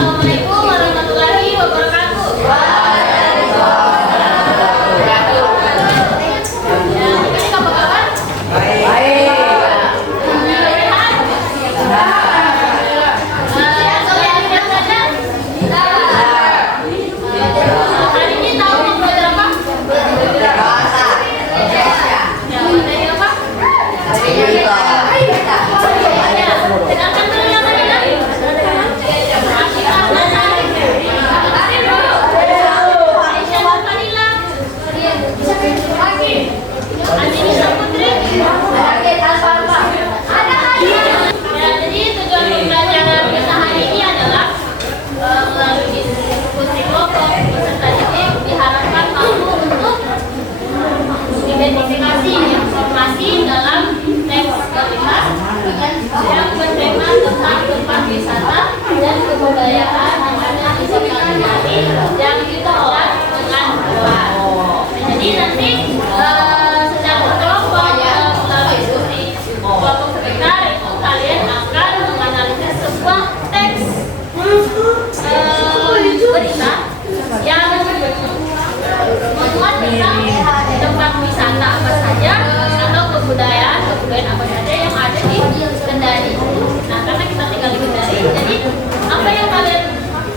Assalamualaikum warahmatullahi wabarakatuh. Ya, ini kabar-kabar? Baik. Hari ini tahu mau belajar apa? Ya, materi apa? Dengarkan dulu yang tadi kan? Jadi tujuan pembelajaran kita hari ini adalah melalui diskusi kelompok peserta didik diharapkan mampu untuk identifikasi informasi dalam teks kalimat yang bertema tentang tempat wisata dan kebudayaan yang ada di sekitar kami yang dikelola dengan baik. Jadi nanti secara berkelompok melalui diskusi kelompok sebentar itu kalian akan menganalisis sebuah teks berita yang memuat tentang tempat wisata apa saja atau kebudayaan apa saja yang ada di Kendari. Nah, karena kita tinggal di Kendari, jadi apa yang kalian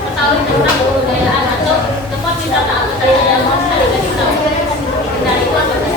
ketahui tentang kebudayaan atau tempat wisata apa saja yang bisa dikasih tahu di Kendari itu apa saja?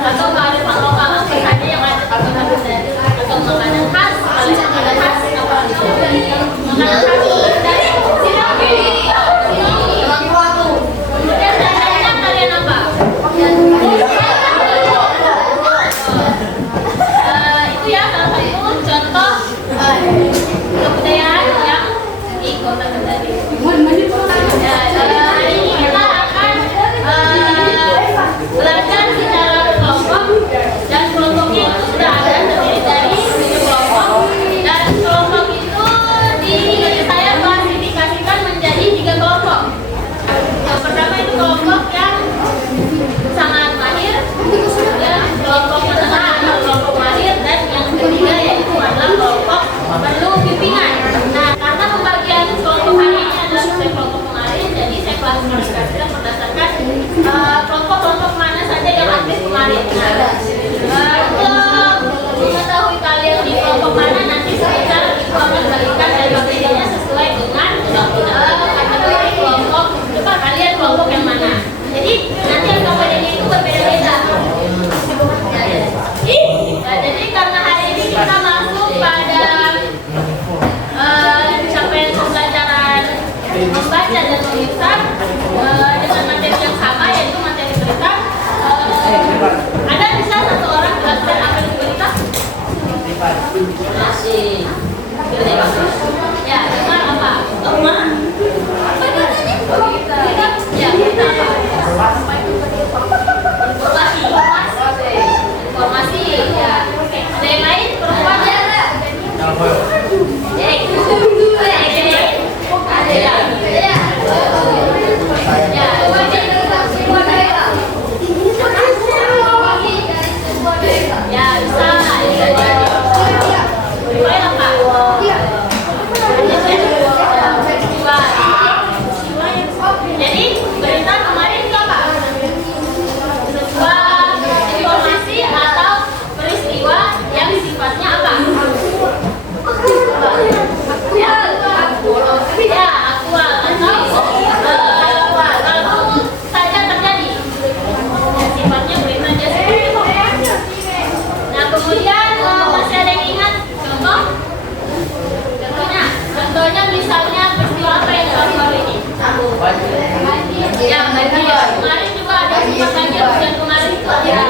Atau kearifan lokal apa saja yang ada di Kendari atau makanan khas, kalian ada khas apa? Makanan khas dari kemudian dasarnya kalian apa? Itu ya salah satu contoh kebudayaan yang di Kota Kendari. Ya, hari ini kita akan belajar secara kelompok dan kelompoknya itu sudah ada terdiri dari 7 kelompok dan kelompok itu saya klasifikasikan menjadi 3 kelompok. Yang pertama itu kelompok yang sangat mahir, kemudian kelompok menengah atau kelompok mahir, dan yang ketiga yaitu adalah kelompok perlu bimbingan. Nah, karena pembagian kelompok hari ini adalah kelompok kemarin, jadi saya klasifikasikan berdasarkan kelompok-kelompok mana saja yang aktif kemarin. Nah, untuk mengetahui kalian di kelompok mana, nanti sebentar itu akan bagikan dari materinya sesuai dengan kategori kelompok kalian kelompok yang mana. Jadi nanti angka-angkanya itu berbeda-beda. Nah, jadi karena hari ini kita masuk pada capaian pembelajaran membaca dan menulis dengan materi yang sama, yaitu materi berita. Ada bisa satu orang jelaskan apa itu berita? Masih. Ya, dengar apa? Apa? Apa katanya? Ya, berita apa? Informasi. Ya. Ada yang lain? Perempuan ya? Ya, itu. Ada ya? Ya, bisa. Jadi berita kemarin itu apa? Sebuah informasi atau peristiwa yang sifatnya apa? Ya, aktual atau baru saja terjadi. Sifatnya berita aja seperti itu. Nah, kemudian masih ada yang ingat contoh? Contohnya misalnya peristiwa apa yang baru ini? Ya, banjir. Kemarin juga ada sempat banjir, hujan kemarin itu ada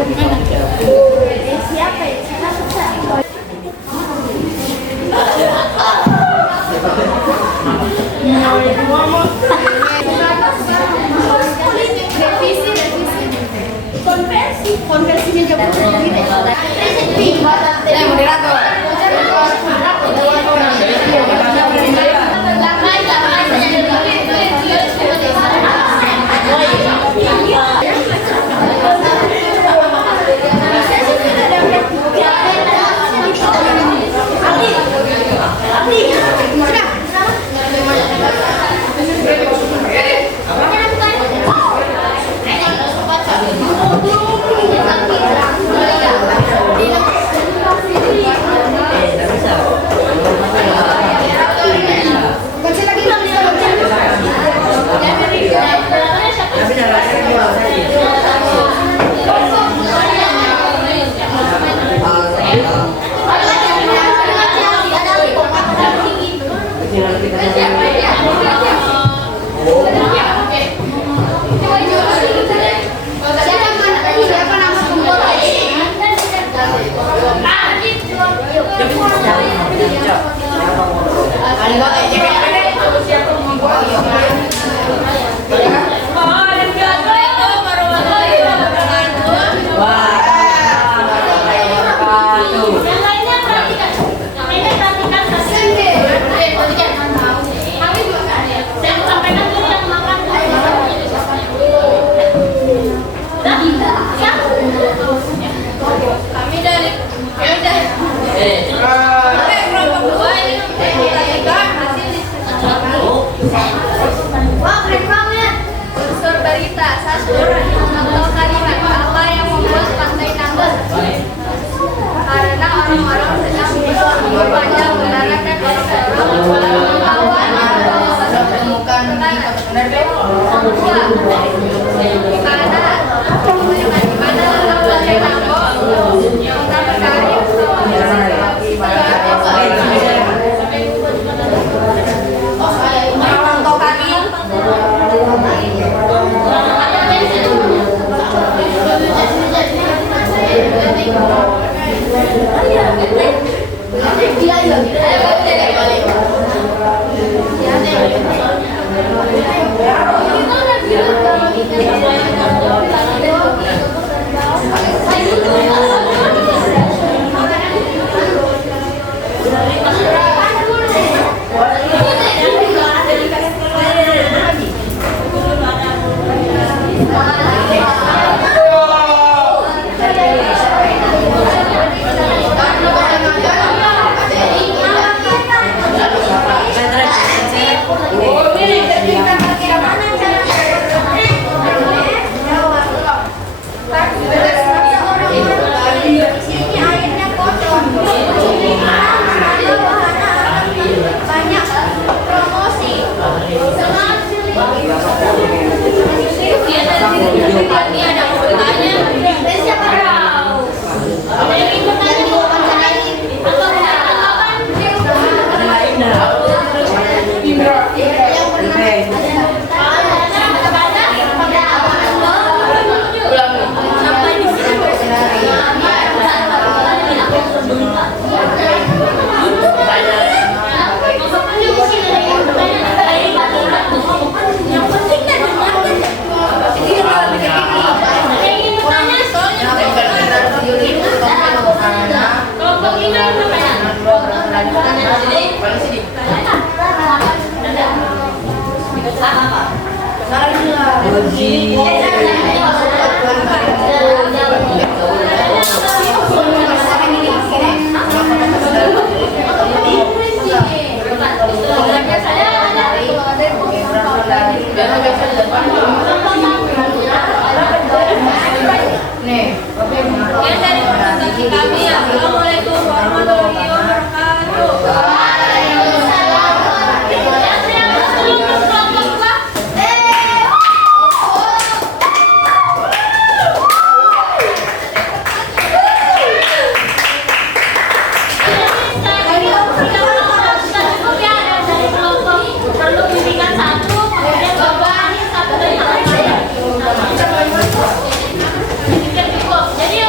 Siapa ya? Siapa susah? Konversinya jauh lebih moderator. Jadi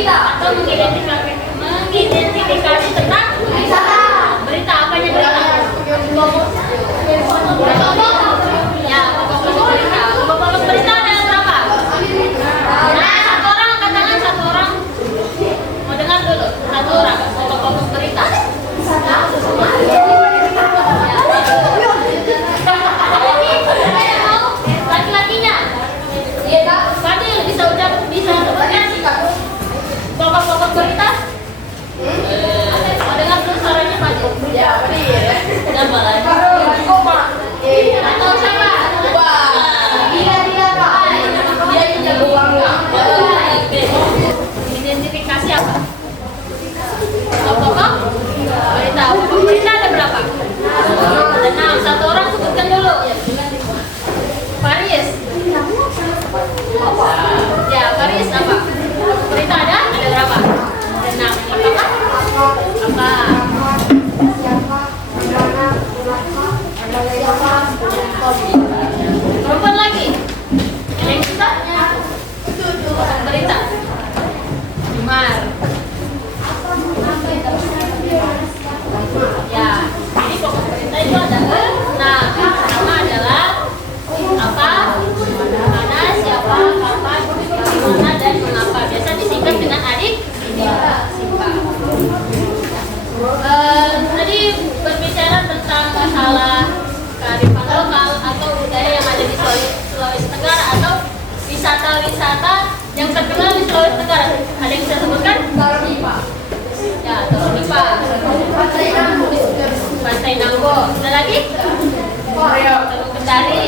atau mengidentifikasi tentang berita. Apanya berita? Ya, pokok-pokok berita. Pokok-pokok berita ada berapa? Nah, satu orang angkat tangan, satu orang. Mau dengar dulu, satu orang pokok-pokok berita. Laki-lakinya. Fadil bisa sebutkan pokok-pokok berita? Mau dengar dulu suaranya Fadil? Ya, Fadil. Siapa lagi? Atau siapa? Dia jago banget. Identifikasi apa? Pokok berita. Pokok berita ada berapa? Ada 6. Satu orang sebutkan dulu. Faris. Ya, Faris apa? Pokok berita ada berapa? Ada 6. Apa? Perempuan lagi? Yang kita? Berita. Umar. Ya, ini pokok berita itu ada 6. Yang pertama adalah apa, mana, siapa, kapan, di mana, dan mengapa. Biasa disingkat dengan adik Simpa. Tadi berbicara tentang masalah kearifan lokal atau budaya yang ada di Sulawesi Tenggara atau wisata-wisata yang terkenal di Sulawesi Tenggara. Ada yang bisa sebutkan? Taronipa. Ya, Taronipa. Pantai Nambo. Ada lagi? Teluk Kendari.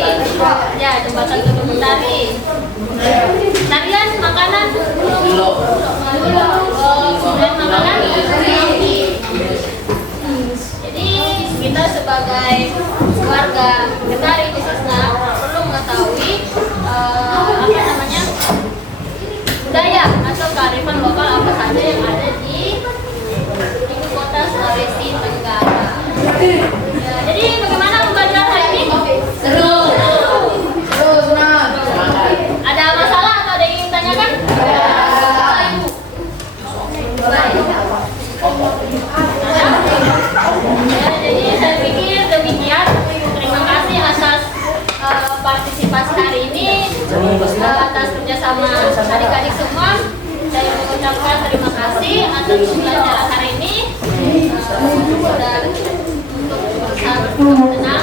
Ya, jembatan Teluk Kendari. Tarian, makanan? Kemudian makanan? Jadi kita sebagai warga Kendari khususnya perlu mengetahui budaya atau kearifan lokal apa saja yang ada di ibu kota Sulawesi Tenggara. Ya, jadi bagaimana pembelajaran hari ini? Seru. Senang. Ada masalah atau ada yang ingin tanyakan? Ya, jadi saya pikir demikian. Terima kasih atas partisipasi hari ini, atas kerjasama adik-adik semua. Saya mengucapkan terima kasih atas pembelajaran hari ini. Dan untuk berusaha